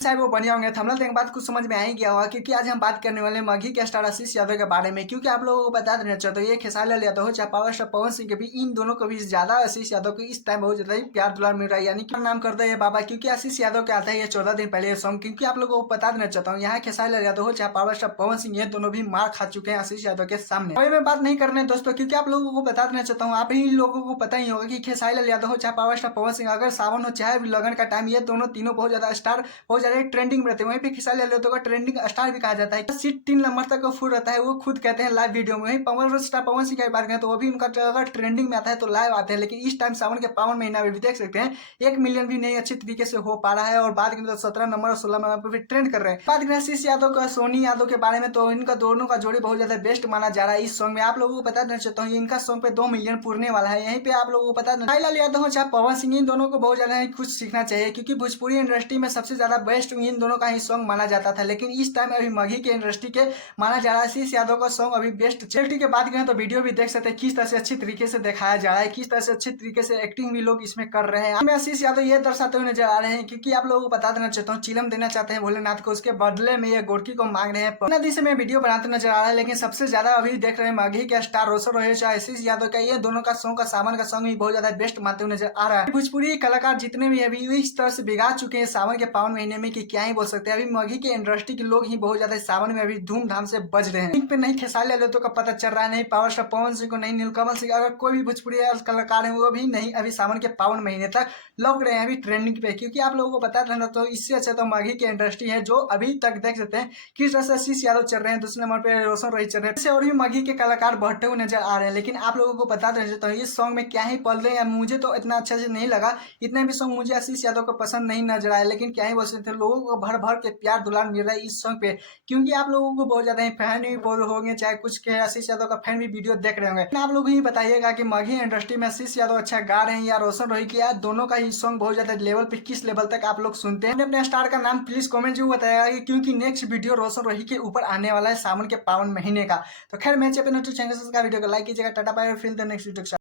शायद वो बढ़िया होंगे। थंबनेल देखने के बाद कुछ समझ में आ ही गया होगा, क्योंकि आज हम बात करने वाले हैं माघी के स्टार आशीष यादव के बारे में। क्योंकि आप लोगों को बता देना चाहता हूँ, ये खेसारी लाल यादव हो चाहे पावर स्टार पवन सिंह के भी, इन दोनों को भी ज्यादा आशीष यादव को इस टाइम बहुत ज्यादा ही प्यार दुलार मिल रहा है। यानी कि नाम करता है बाबा, क्योंकि आशीष यादव के आता है ये 14 दिन पहले ये सॉन्ग। क्योंकि आप लोगों को बता देना चाहता हूँ, यहाँ खेसारी लाल यादव हो चाहे पावर स्टार पवन सिंह, ये दोनों भी मार खा चुके हैं आशीष यादव के सामने। कोई में बात नहीं करने दोस्तों, क्योंकि आप लोगों को बता देना चाहता हूँ, आप ही लोगों को पता ही होगा कि खेसारी लाल यादव हो चाहे पावर स्टार पवन सिंह, अगर सावन हो चाहे लगन का टाइम, ये दोनों तीनों बहुत ज्यादा स्टार बहुत ज्यादा ट्रेंडिंग में रहते हैं। वहीं पे खेसारी लाल यादव का ट्रेंडिंग स्टार भी कहा जाता है। सीट 3 नंबर तक फुल रहता है, वो खुद कहते हैं लाइव वीडियो में। वहीं पावर स्टार पवन सिंह की बात करें तो वो भी उनका अगर ट्रेंडिंग में आता है तो लाइव आते हैं। लेकिन इस टाइम सावन के पावन महीना में भी देख सकते हैं 1 मिलियन भी नहीं अच्छी तरीके से हो पा रहा है। और बात करें तो 17 नंबर और 16 नंबर पर भी ट्रेंड कर रहे हैं। बात करें आशीष यादव का सोनी यादव के बारे में, तो इनका दोनों का जोड़ी बहुत ज्यादा बेस्ट माना जा रहा है इस सॉन्ग में। आप लोगों को बता देना चाहता हूँ, इनका सॉन्ग पे 2 मिलियन पूरने वाला है। यहीं पे आप लोगों को बता देना, खेसारी लाल यादव हो चाहे पवन सिंह, इन दोनों को बहुत ज्यादा कुछ सीखना चाहिए। क्योंकि भोजपुरी इंडस्ट्री में सबसे ज्यादा बेस्ट इन दोनों का ही सॉन्ग माना जाता था। लेकिन इस टाइम अभी माघी के इंडस्ट्री के माना जा रहा है आशीष यादव का सॉन्ग अभी बेस्ट। सेफ्टी की बात करें तो वीडियो भी देख सकते हैं किस तरह से अच्छी तरीके से दिखाया जा रहा है, किस तरह से अच्छी तरीके से एक्टिंग भी लोग इसमें कर रहे हैं। हमें आशीष यादव ये दर्शाते हुए नजर आ रहे हैं, क्योंकि आप लोगों को बता देना चाहता हूँ, चिलम देना चाहते हैं भोलेनाथ को, उसके बदले में ये गोरकी को मांग रहे हैं। इतना दिन से मैं वीडियो बनाते नजर आ रहा है, लेकिन सबसे ज्यादा अभी देख रहे हैं माघी के स्टार रोशन रहे चाहे आशीष यादव का, ये दोनों का सॉन्ग का सावन का सॉन्ग भी बहुत ज्यादा बेस्ट मानते हुए नजर आ रहा है। भोजपुरी कलाकार जितने भी अभी इस तरह से बिगाड़ चुके हैं सावन के पावन महीने में कि क्या ही बोल सकते हैं। अभी माघी के इंडस्ट्री के लोग ही बहुत ज्यादा सावन में अभी धूमधाम से बज रहे हैं। इन पे नहीं खेसारी लाल यादव का पता चल रहा है, नहीं पावर स्टार पवन सिंह को, नहीं नीलकमल सिंह, अगर कोई भी भोजपुरी कलाकार है वो भी नहीं अभी सावन के पावन महीने तक लग रहे हैं अभी ट्रेंडिंग पे। क्योंकि आप लोगों को बता देना तो इससे अच्छा तो माघी की इंडस्ट्री है, जो अभी तक देख सकते हैं किस तरह से आशीष यादव चल रहे हैं, दूसरे नंबर पे रोशन रही चल रहे हैं, और भी माघी के कलाकार बढ़ते हुए नजर आ रहे हैं। लेकिन आप लोगों को बता देना चाहता हूँ, इस सॉन्ग में क्या ही पल रहे हैं, मुझे तो इतना अच्छा से नहीं लगा। इतने भी सॉन्ग मुझे आशीष यादव को पसंद नहीं नजर आया। लेकिन क्या ही बोल सकते हैं, लोगों को भर भर के प्यार दुलार मिल रहा है इस सॉन्ग पे। क्योंकि आप लोगों को बहुत ज्यादा फैन भी बोल होंगे, चाहे कुछ के आशीष यादव का फैन भी वीडियो देख रहे होंगे। आप लोग ही बताइएगा कि माघी इंडस्ट्री में आशीष यादव अच्छा गा रहे हैं या रोशन रोही की, या दोनों का ही सॉन्ग बहुत ज्यादा लेवल पे किस लेवल तक आप लोग सुनते हैं। अपने स्टार का नाम प्लीज कमेंट जरूर बताएगा, क्योंकि नेक्स्ट वीडियो रोशन रोही के ऊपर आने वाला है सावन के पावन महीने का। तो खैर मैं चैनल वीडियो को लाइक कीजिएगा। टाटा बाय, फिर नेक्स्ट वीडियो।